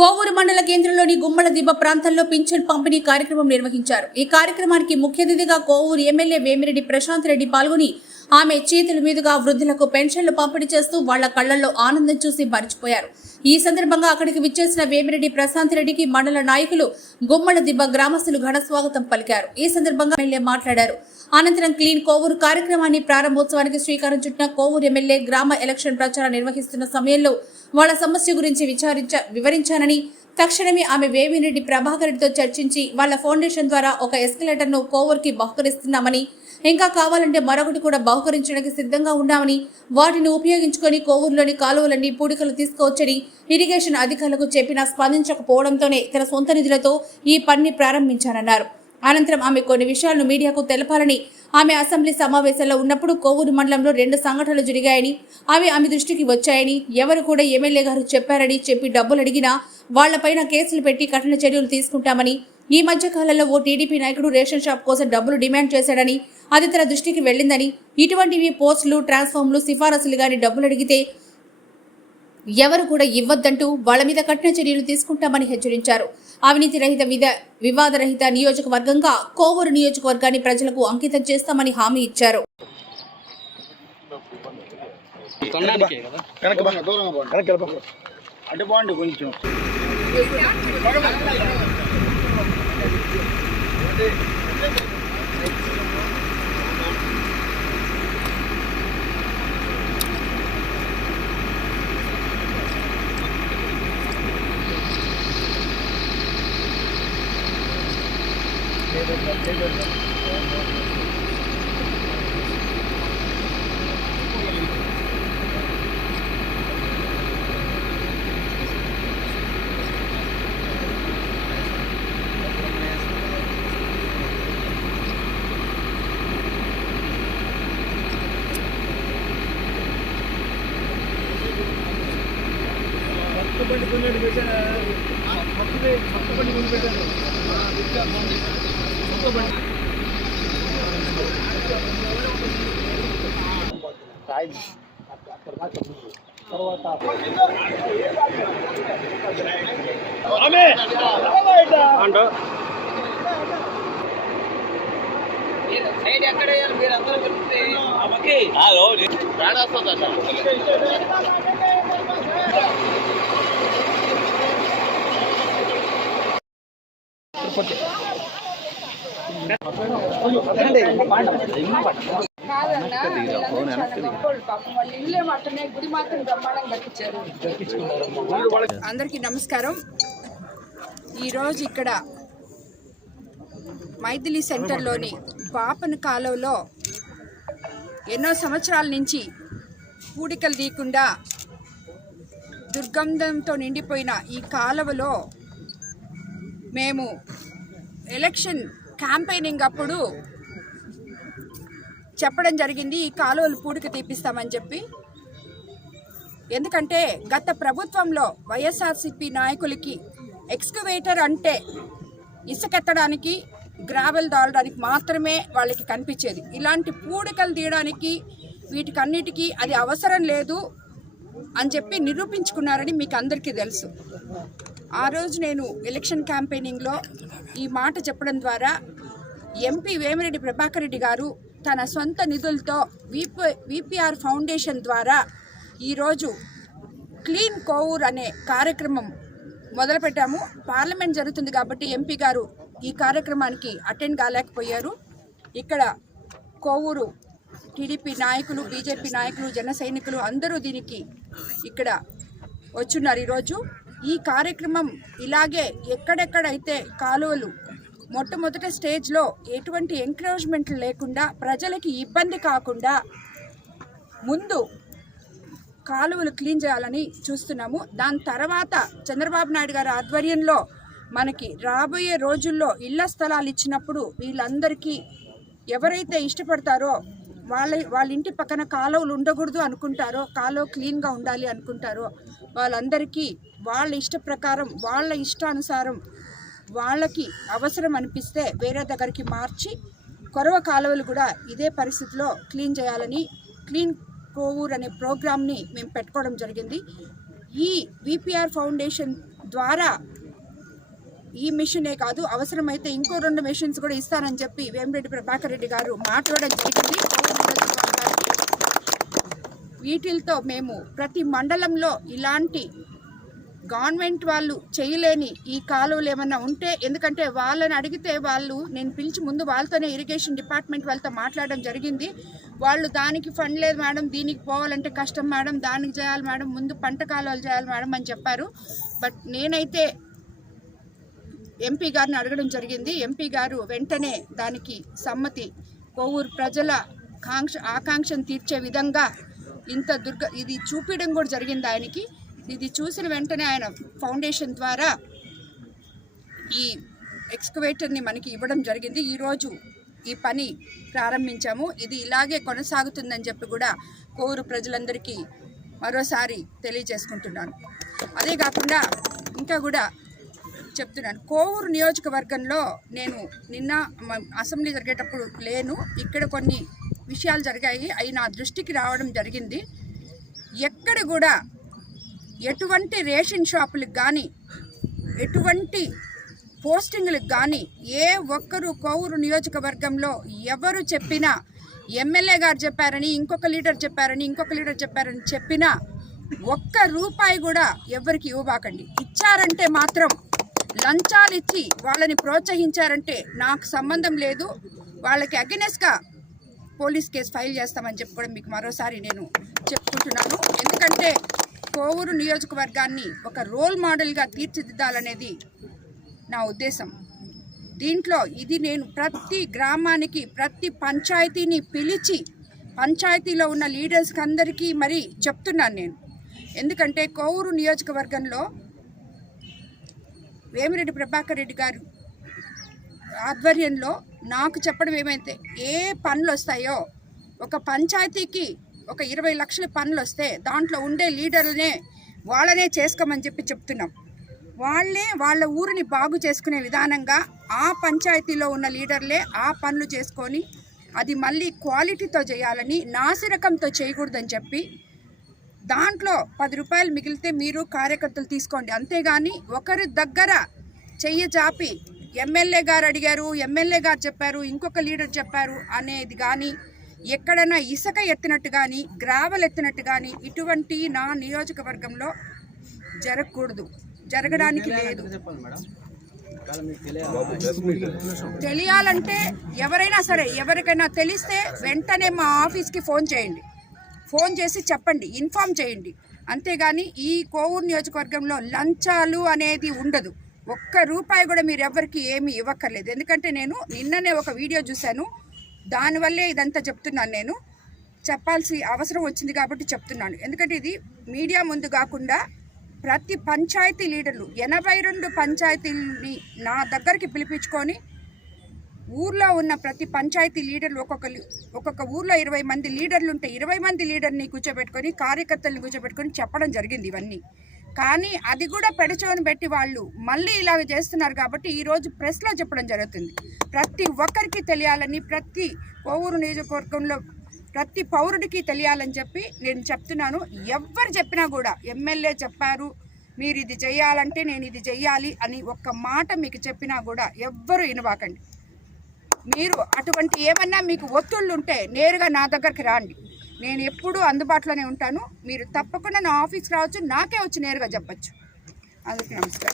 కోవూరు మండల కేంద్రంలోని గుమ్మల దిబ్బ ప్రాంతంలో పింఛన్ పంపిణీ కార్యక్రమం నిర్వహించారు. ఈ కార్యక్రమానికి ముఖ్య అతిథిగా కోవూరు ఎమ్మెల్యే వేమిరెడ్డి ప్రశాంత్ రెడ్డి పాల్గొని ఆమె చేతుల మీదుగా వృద్ధులకు పెన్షన్లు పంపిణీ చేస్తూ వాళ్ళ కళ్ళలో ఆనందం చూసి మరిచిపోయారు. ఈ సందర్భంగా అక్కడికి విచ్చేసిన వేమిరెడ్డి ప్రశాంత్ రెడ్డికి మండల నాయకులు గుమ్మల దిబ్బ గ్రామస్తులు ఘన స్వాగతం పలికారు. ఈ సందర్భంగా ఎమ్మెల్యే మాట్లాడారు. అనంతరం క్లీన్ కోవూరు కార్యక్రమాన్ని ప్రారంభోత్సవానికి శ్రీకారం చుట్టిన కోవూరు ఎమ్మెల్యే గ్రామ ఎలక్షన్ ప్రచారం నిర్వహిస్తున్న సమయంలో వాళ్ళ సమస్య గురించి విచారించ వివరించానని తక్షణమే ఆమె వేమిరెడ్డి ప్రభాకర్ చర్చించి వాళ్ళ ఫౌండేషన్ ద్వారా ఒక ఎస్కలేటర్ను కోవూర్కి బహుకరిస్తున్నామని ఇంకా కావాలంటే మరొకటి కూడా బహుకరించడానికి సిద్ధంగా ఉన్నామని వాటిని ఉపయోగించుకొని కోవూరులోని కాలువలన్నీ పూడికలు తీసుకోవచ్చని ఇరిగేషన్ అధికారులకు చెప్పినా స్పందించకపోవడంతోనే తన సొంత నిధులతో ఈ పనిని ప్రారంభించానన్నారు. అనంతరం ఆమె కొన్ని విషయాలను మీడియాకు తెలపాలని ఆమె అసెంబ్లీ సమావేశంలో ఉన్నప్పుడు కోవూరు మండలంలో రెండు సంఘటనలు జరిగాయని అవి ఆమె దృష్టికి వచ్చాయని ఎవరు కూడా ఎమ్మెల్యే గారు చెప్పారని చెప్పి డబ్బులు అడిగినా వాళ్ళపైన కేసులు పెట్టి కఠిన చర్యలు తీసుకుంటామని ఈ మధ్య కాలంలో ఓ టీడీపీ నాయకుడు రేషన్ షాప్ కోసం డబ్బులు డిమాండ్ చేశాడని అది తన దృష్టికి వెళ్ళిందని ఇటువంటివి పోస్టులు ట్రాన్స్ఫార్మ్లు సిఫారసులు గాని డబ్బులు అడిగితే ఎవరు కూడా ఇవ్వద్దంటూ వాళ్ళ మీద కఠిన చర్యలు తీసుకుంటామని హెచ్చరించారు. అవినీతి రహిత విధ వివాదరహిత నియోజకవర్గంగా కోవూరు నియోజకవర్గాన్ని ప్రజలకు అంకితం చేస్తామని హామీ ఇచ్చారు. అంటే బాగుంది కొంచెం. బా దూరంగా పోండి వెనక్కి వెళ్ళిపో అటు పోండి కొంచెం అంటూ. వీళ్ళందరూ చాలా గొప్పోళ్ళు పాపం వాళ్ళ అందరికీ నమస్కారం. ఈరోజు ఇక్కడ మైథిలి సెంటర్లోని పాపన కాలంలో ఎన్నో సంవత్సరాల నుంచి పూడికలు తీయకుండా దుర్గంధంతో నిండిపోయిన ఈ కాలువలో మేము ఎలక్షన్ క్యాంపెయినింగ్ అప్పుడు చెప్పడం జరిగింది ఈ కాలువలు పూడిక తీపిస్తామని చెప్పి. ఎందుకంటే గత ప్రభుత్వంలో వైఎస్ఆర్సిపి నాయకులకి ఎక్స్కవేటర్ అంటే ఇసుకెత్తడానికి గ్రావెల్ దాడడానికి మాత్రమే వాళ్ళకి కనిపించేది. ఇలాంటి పూడికలు తీయడానికి వీటికన్నిటికీ అది అవసరం లేదు అని చెప్పి నిరూపించుకున్నారని మీకు అందరికీ తెలుసు. ఆ రోజు నేను ఎలక్షన్ క్యాంపెయినింగ్లో ఈ మాట చెప్పడం ద్వారా ఎంపీ వేమిరెడ్డి ప్రభాకర్ రెడ్డి గారు తన సొంత నిధులతో విపి విపిఆర్ ఫౌండేషన్ ద్వారా ఈరోజు క్లీన్ కోవూర్ అనే కార్యక్రమం మొదలుపెట్టాము. పార్లమెంట్ జరుగుతుంది కాబట్టి ఎంపీ గారు ఈ కార్యక్రమానికి అటెండ్ కాలేకపోయారు. ఇక్కడ కోవూరు టీడీపీ నాయకులు బీజేపీ నాయకులు జన సైనికులు అందరూ దీనికి ఇక్కడ వచ్చున్నారు ఈరోజు. ఈ కార్యక్రమం ఇలాగే ఎక్కడెక్కడైతే కాలువలు మొట్టమొదటి స్టేజ్లో ఎటువంటి ఎంకరేజ్మెంట్లు లేకుండా ప్రజలకి ఇబ్బంది కాకుండా ముందు కాలువలు క్లీన్ చేయాలని చూస్తున్నాము. దాని తర్వాత చంద్రబాబు నాయుడు గారి ఆధ్వర్యంలో మనకి రాబోయే రోజుల్లో ఇళ్ళ స్థలాలు ఇచ్చినప్పుడు వీళ్ళందరికీ ఎవరైతే ఇష్టపడతారో వాళ్ళ వాళ్ళ ఇంటి పక్కన కాలువలు ఉండకూడదు అనుకుంటారో కాలువ క్లీన్గా ఉండాలి అనుకుంటారో వాళ్ళందరికీ వాళ్ళ ఇష్ట ప్రకారం వాళ్ళ ఇష్టానుసారం వాళ్ళకి అవసరం అనిపిస్తే వేరే దగ్గరికి మార్చి కొరవ కాలువలు కూడా ఇదే పరిస్థితిలో క్లీన్ చేయాలని క్లీన్ కోవూర్ అనే ప్రోగ్రామ్ని మేము పెట్టుకోవడం జరిగింది. ఈ విపిఆర్ ఫౌండేషన్ ద్వారా ఈ మిషనే కాదు అవసరమైతే ఇంకో రెండు మిషన్స్ కూడా ఇస్తారని చెప్పి వేమిరెడ్డి ప్రభాకర్ రెడ్డి గారు మాట్లాడడం జరిగింది. వీటితో మేము ప్రతి మండలంలో ఇలాంటి గవర్నమెంట్ వాళ్ళు చేయలేని ఈ కాలువలు ఏమన్నా ఉంటే ఎందుకంటే వాళ్ళని అడిగితే వాళ్ళు నేను పిలిచి ముందు వాళ్ళతోనే ఇరిగేషన్ డిపార్ట్మెంట్ వాళ్ళతో మాట్లాడడం జరిగింది. వాళ్ళు దానికి ఫండ్ లేదు మేడం దీనికి పోవాలంటే కష్టం మేడం దానికి చేయాలి మేడం ముందు పంట కాలువలు చేయాలి మేడం అని చెప్పారు. బట్ నేనైతే ఎంపీ గారిని అడగడం జరిగింది. ఎంపీ గారు వెంటనే దానికి సమ్మతి. కోవూరు ప్రజల కాంక్ష ఆకాంక్షను తీర్చే విధంగా ఇంత దుర్గ ఇది చూపించడం కూడా జరిగింది ఆయనకి. ఇది చూసిన వెంటనే ఆయన ఫౌండేషన్ ద్వారా ఈ ఎక్స్కవేటర్ని మనకి ఇవ్వడం జరిగింది. ఈరోజు ఈ పని ప్రారంభించాము. ఇది ఇలాగే కొనసాగుతుందని చెప్పి కూడా కోవూరు ప్రజలందరికీ మరోసారి తెలియజేసుకుంటున్నాను. అదే కాకుండా ఇంకా కూడా చెప్తున్నాను. కోవూరు నియోజకవర్గంలో నేను నిన్న అసెంబ్లీ జరిగేటప్పుడు లేను. ఇక్కడ కొన్ని విషయాలు జరిగాయి. అవి నా దృష్టికి రావడం జరిగింది. ఎక్కడ కూడా ఎటువంటి రేషన్ షాపులకు కానీ ఎటువంటి పోస్టింగ్లకు కానీ ఏ ఒక్కరు కోవూరు నియోజకవర్గంలో ఎవరు చెప్పినా ఎమ్మెల్యే గారు చెప్పారని ఇంకొక లీడర్ చెప్పారని ఇంకొక లీడర్ చెప్పారని చెప్పినా ఒక్క రూపాయి కూడా ఎవరికి ఇవ్వబాకండి. ఇచ్చారంటే మాత్రం లంచాలు ఇచ్చి వాళ్ళని ప్రోత్సహించారంటే నాకు సంబంధం లేదు. వాళ్ళకి అగెనెస్ట్గా పోలీస్ కేసు ఫైల్ చేస్తామని చెప్పి కూడా మీకు మరోసారి నేను చెప్పుకుంటున్నాను. ఎందుకంటే కోవూరు నియోజకవర్గాన్ని ఒక రోల్ మోడల్గా తీర్చిదిద్దాలనేది నా ఉద్దేశం. దీంట్లో ఇది నేను ప్రతి గ్రామానికి ప్రతి పంచాయతీని పిలిచి పంచాయతీలో ఉన్న లీడర్స్కి అందరికీ మరి చెప్తున్నాను నేను. ఎందుకంటే కోవూరు నియోజకవర్గంలో వేమిరెడ్డి ప్రభాకర్ రెడ్డి గారు ఆధ్వర్యంలో నాకు చెప్పడం ఏమైతే ఏ పనులు వస్తాయో ఒక పంచాయతీకి ఒక ఇరవై లక్షల పనులు వస్తే దాంట్లో ఉండే లీడర్లనే వాళ్ళనే చేసుకోమని చెప్పి చెప్తున్నాం. వాళ్ళే వాళ్ళ ఊరిని బాగు చేసుకునే విధానంగా ఆ పంచాయతీలో ఉన్న లీడర్లే ఆ పనులు చేసుకొని అది మళ్ళీ క్వాలిటీతో చేయాలని నాసిరకంతో చేయకూడదని చెప్పి దాంట్లో పది రూపాయలు మిగిలితే మీరు కార్యకర్తలు తీసుకోండి. అంతేగాని ఒకరి దగ్గర చెయ్యి చాపి ఎమ్మెల్యే గారు అడిగారు ఎమ్మెల్యే గారు చెప్పారు ఇంకొక లీడర్ చెప్పారు అనేది కానీ ఎక్కడైనా ఇసుక ఎత్తినట్టు కానీ గ్రావెల్ ఎత్తినట్టు కానీ ఇటువంటి నా నియోజకవర్గంలో జరగకూడదు. జరగడానికి లేదు. తెలియాలంటే ఎవరైనా సరే ఎవరికైనా తెలిస్తే వెంటనే మా ఆఫీస్కి ఫోన్ చేయండి. ఫోన్ చేసి చెప్పండి ఇన్ఫామ్ చేయండి. అంతేగాని ఈ కోవూరు నియోజకవర్గంలో లంచాలు అనేది ఉండదు. ఒక్క రూపాయి కూడా మీరు ఎవరికి ఏమీ ఇవ్వక్కర్లేదు. ఎందుకంటే నేను నిన్ననే ఒక వీడియో చూశాను. దానివల్లే ఇదంతా చెప్తున్నాను నేను. చెప్పాల్సి అవసరం వచ్చింది కాబట్టి చెప్తున్నాను. ఎందుకంటే ఇది మీడియా ముందు కాకుండా ప్రతి పంచాయతీ లీడర్లు ఎనభై రెండు పంచాయతీలని నా దగ్గరికి పిలిపించుకొని ఊర్లో ఉన్న ప్రతి పంచాయతీ లీడర్లు ఒక్కొక్క లీ- ఒక్కొక్క ఊర్లో ఇరవై మంది లీడర్లు ఉంటే ఇరవై మంది లీడర్ని కూర్చోబెట్టుకొని కార్యకర్తల్ని కూర్చోబెట్టుకొని చెప్పడం జరిగింది ఇవన్నీ. కానీ అది కూడా పెడచోని పెట్టి వాళ్ళు మళ్ళీ ఇలాగ చేస్తున్నారు కాబట్టి ఈరోజు ప్రెస్లో చెప్పడం జరుగుతుంది. ప్రతి ఒక్కరికి తెలియాలని ప్రతి పౌరు నియోజకవర్గంలో ప్రతి పౌరుడికి తెలియాలని చెప్పి నేను చెప్తున్నాను. ఎవ్వరు చెప్పినా కూడా ఎమ్మెల్యే చెప్పారు మీరు ఇది చెయ్యాలంటే నేను ఇది చెయ్యాలి అని ఒక్క మాట మీకు చెప్పినా కూడా ఎవ్వరు వినబాకండి. మీరు అటువంటి ఏమన్నా మీకు ఒత్తిళ్ళు ఉంటే నేరుగా నా దగ్గరికి రాండి. నేను ఎప్పుడూ అందుబాటులోనే ఉంటాను. మీరు తప్పకుండా నా ఆఫీస్కి రావచ్చు నాకే వచ్చి నేరుగా చెప్పచ్చు. అందుకే నమస్కారం.